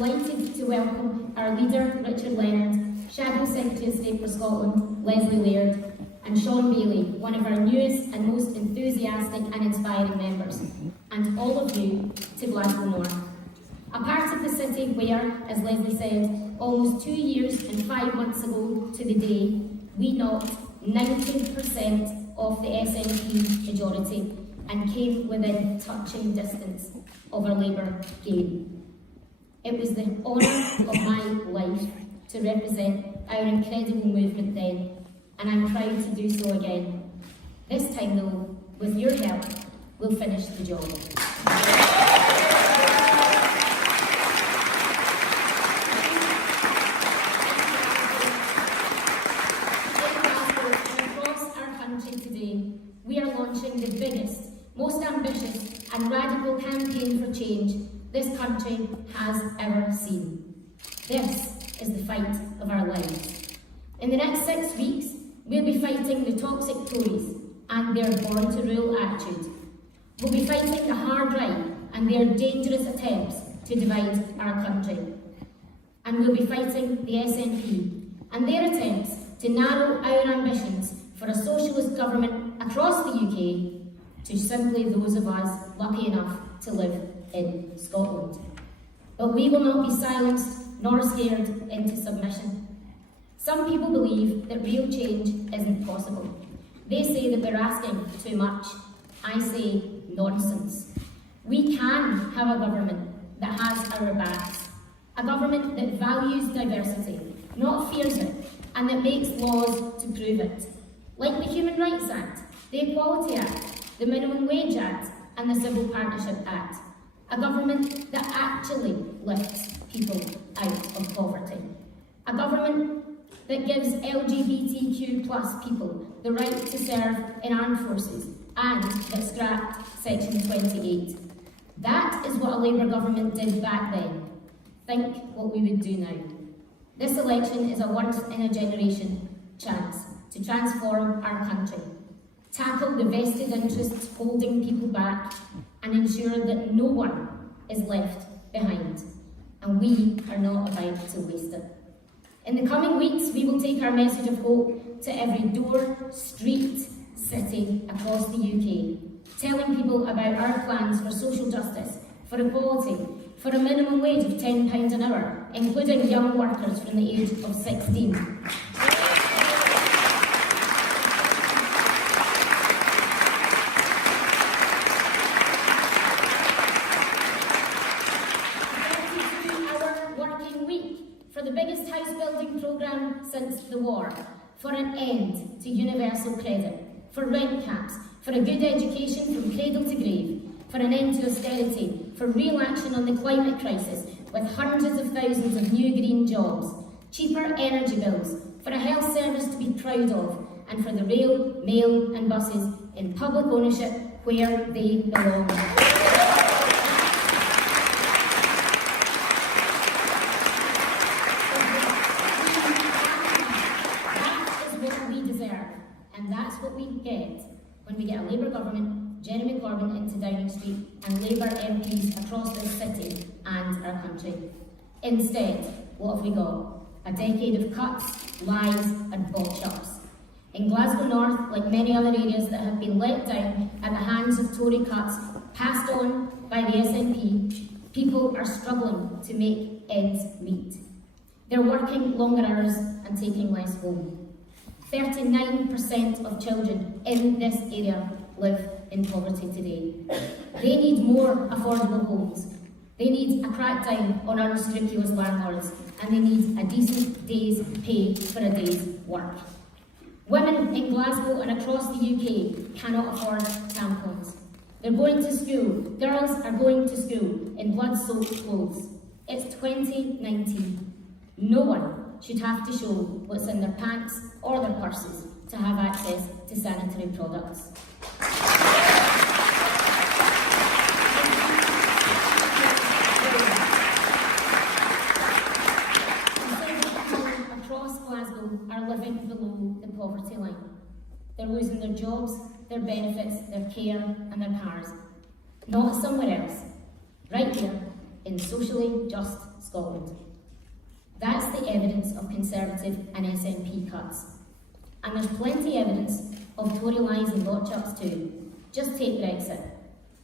delighted to welcome our leader, Richard Leonard, Shadow Secretary of State for Scotland, Leslie Laird, and Sean Bailey, one of our newest and most enthusiastic and inspiring members, and all of you to Glasgow North. A part of the city where, as Leslie said, almost 2 years and 5 months ago to the day, we knocked 90% of the SNP majority and came within touching distance of our Labour gain. It was the honour of my life to represent our incredible movement then, and I'm proud to do so again. This time though, with your help, we'll finish the job. Across our country today, we are launching the biggest, most ambitious and radical campaign for change this country has ever seen. This is the fight of our lives. In the next 6 weeks, we'll be fighting the toxic Tories and their born-to-rule attitude. We'll be fighting the hard right and their dangerous attempts to divide our country. And we'll be fighting the SNP and their attempts to narrow our ambitions for a socialist government across the UK to simply those of us lucky enough to live in Scotland. But we will not be silenced nor scared into submission. Some people believe that real change isn't possible. They say that we're asking too much. I say nonsense. We can have a government that has our backs, a government that values diversity, not fears it, and that makes laws to prove it, like the Human Rights Act, the Equality Act, the Minimum Wage Act, and the Civil Partnership Act. A government that actually lifts people out of poverty. A government that gives LGBTQ+ people the right to serve in armed forces and that scrapped Section 28. That is what a Labour government did back then. Think what we would do now. This election is a once-in-a-generation chance to transform our country, tackle the vested interests holding people back, and ensure that no one is left behind. And we are not about to waste it. In the coming weeks, we will take our message of hope to every door, street, city across the UK, telling people about our plans for social justice, for equality, for a minimum wage of £10 an hour, including young workers from the age of 16. For the biggest house building programme since the war, for an end to universal credit, for rent caps, for a good education from cradle to grave, for an end to austerity, for real action on the climate crisis with hundreds of thousands of new green jobs, cheaper energy bills, for a health service to be proud of, and for the rail, mail and buses in public ownership where they belong. And that's what we get when we get a Labour government, Jeremy Corbyn into Downing Street, and Labour MPs across this city and our country. Instead, what have we got? A decade of cuts, lies and botch-ups. In Glasgow North, like many other areas that have been let down at the hands of Tory cuts passed on by the SNP, people are struggling to make ends meet. They're working longer hours and taking less home. 39% of children in this area live in poverty today. They need more affordable homes. They need a crackdown on unscrupulous landlords, and they need a decent day's pay for a day's work. Women in Glasgow and across the UK cannot afford tampons. They're going to school. Girls are going to school in blood-soaked clothes. It's 2019. No one should have to show what's in their pants or their purses to have access to sanitary products. Across Glasgow are living below the poverty line. They're losing their jobs, their benefits, their care and their cars. Not somewhere else, right here in socially just Scotland. That's the evidence of Conservative and SNP cuts. And there's plenty evidence of Tory lies and gotcha-ups too. Just take Brexit.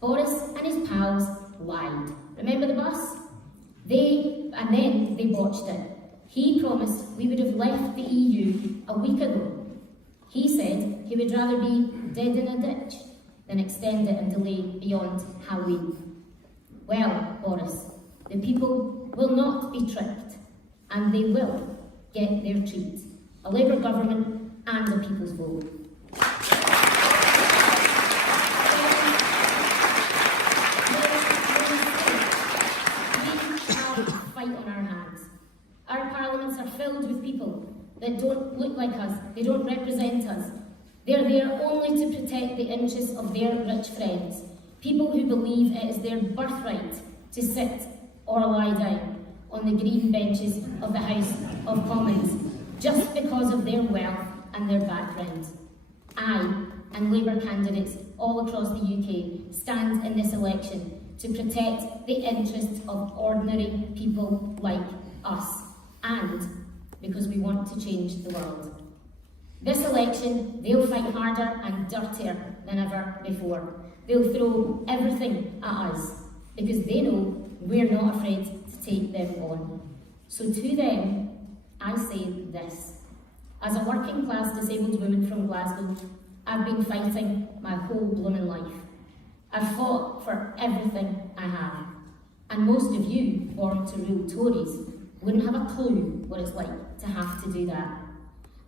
Boris and his pals lied. Remember the bus? Then they botched it. He promised we would have left the EU a week ago. He said he would rather be dead in a ditch than extend it and delay beyond Halloween. Well, Boris, the people will not be tricked, and they will get their treat. A Labour government and a people's vote. Fight on our hands. Our parliaments are filled with people that don't look like us, they don't represent us. They're there only to protect the interests of their rich friends, people who believe it is their birthright to sit or lie down on the green benches of the House of Commons, just because of their wealth and their backgrounds. I and Labour candidates all across the UK stand in this election to protect the interests of ordinary people like us, and because we want to change the world. This election, they'll fight harder and dirtier than ever before. They'll throw everything at us, because they know we're not afraid to take them on. So to them, I say this. As a working class disabled woman from Glasgow, I've been fighting my whole blooming life. I've fought for everything I have. And most of you, born to rule Tories, wouldn't have a clue what it's like to have to do that.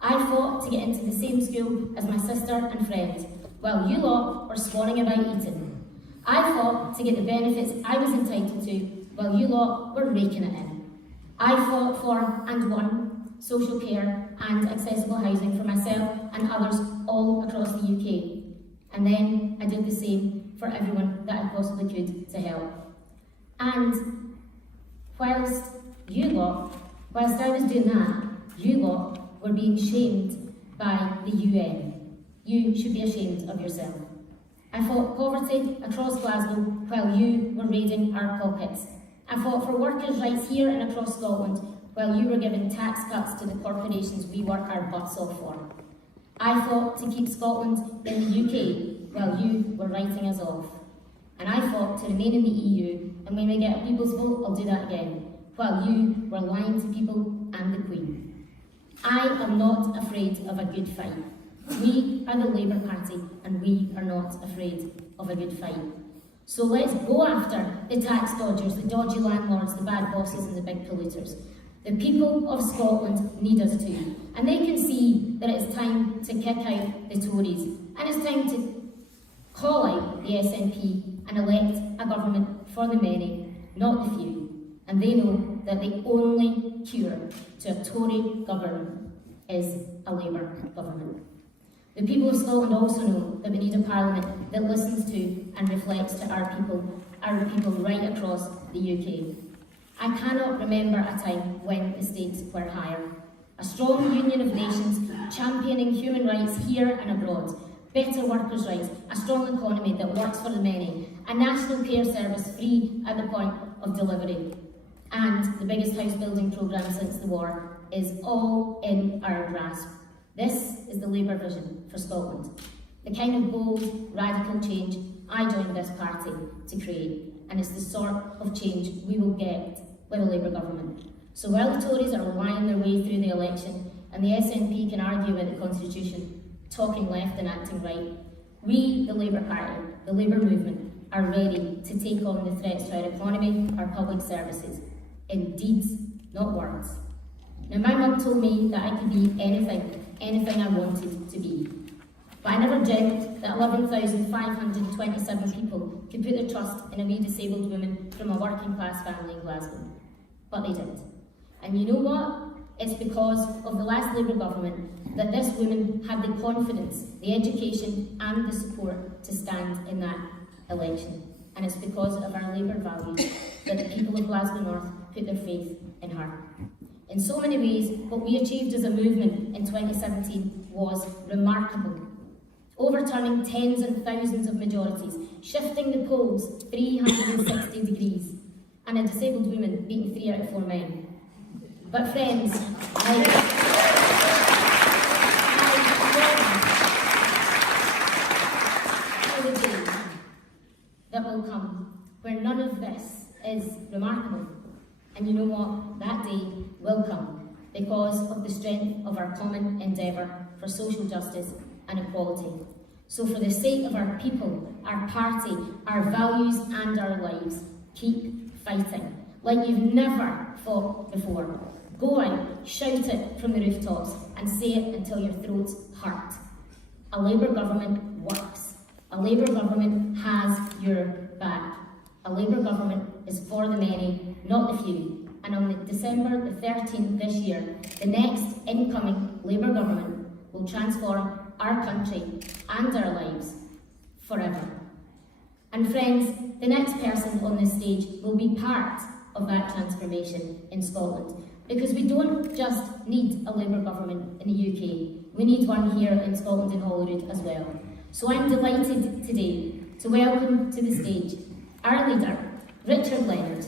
I fought to get into the same school as my sister and friend, while you lot were swanning about Eton. I fought to get the benefits I was entitled to, while you lot were raking it in. I fought for and won social care and accessible housing for myself and others all across the UK. And then I did the same for everyone that I possibly could to help. And whilst I was doing that, you lot were being shamed by the UN. You should be ashamed of yourself. I fought poverty across Glasgow while you were raiding our pockets. I fought for workers' rights here and across Scotland while you were giving tax cuts to the corporations we work our butts off for. I fought to keep Scotland in the UK while you were writing us off. And I fought to remain in the EU, and when we get a people's vote, I'll do that again, while you were lying to people and the Queen. I am not afraid of a good fight. We are the Labour Party, and we are not afraid of a good fight. So let's go after the tax dodgers, the dodgy landlords, the bad bosses and the big polluters. The people of Scotland need us to, and they can see that it's time to kick out the Tories, and it's time to call out the SNP and elect a government for the many, not the few. And they know that the only cure to a Tory government is a Labour government. The people of Scotland also know that we need a parliament that listens to and reflects to our people right across the UK. I cannot remember a time when the stakes were higher. A strong union of nations championing human rights here and abroad, better workers' rights, a strong economy that works for the many, a national care service free at the point of delivery, and the biggest house building programme since the war is all in our grasp. This is the Labour vision for Scotland, the kind of bold, radical change I joined this party to create, and it's the sort of change we will get with a Labour government. So while the Tories are lying their way through the election and the SNP can argue about the Constitution, talking left and acting right, we, the Labour Party, the Labour movement, are ready to take on the threats to our economy, our public services, in deeds, not words. Now, my mum told me that I could be anything I wanted to be. But I never dreamt that 11,527 people could put their trust in a wee disabled woman from a working class family in Glasgow. But they did. And you know what? It's because of the last Labour government that this woman had the confidence, the education and the support to stand in that election. And it's because of our Labour values that the people of Glasgow North put their faith in her. In so many ways, what we achieved as a movement in 2017 was remarkable. Overturning tens and thousands of majorities, shifting the polls 360 degrees, and a disabled woman beating 3 out of 4 men. But friends, I for the day that will come where none of this is remarkable. And you know what? That day will come because of the strength of our common endeavour for social justice and equality. So for the sake of our people, our party, our values and our lives, keep fighting like you've never fought before. Go out, shout it from the rooftops and say it until your throats hurt. A Labour government works. A Labour government has your back. A Labour government is for the many, not the few. And on December the 13th this year, the next incoming Labour government will transform our country and our lives forever. And friends, the next person on this stage will be part of that transformation in Scotland, because we don't just need a Labour government in the UK, we need one here in Scotland and Holyrood as well. So I'm delighted today to welcome to the stage our leader, Richard Leonard.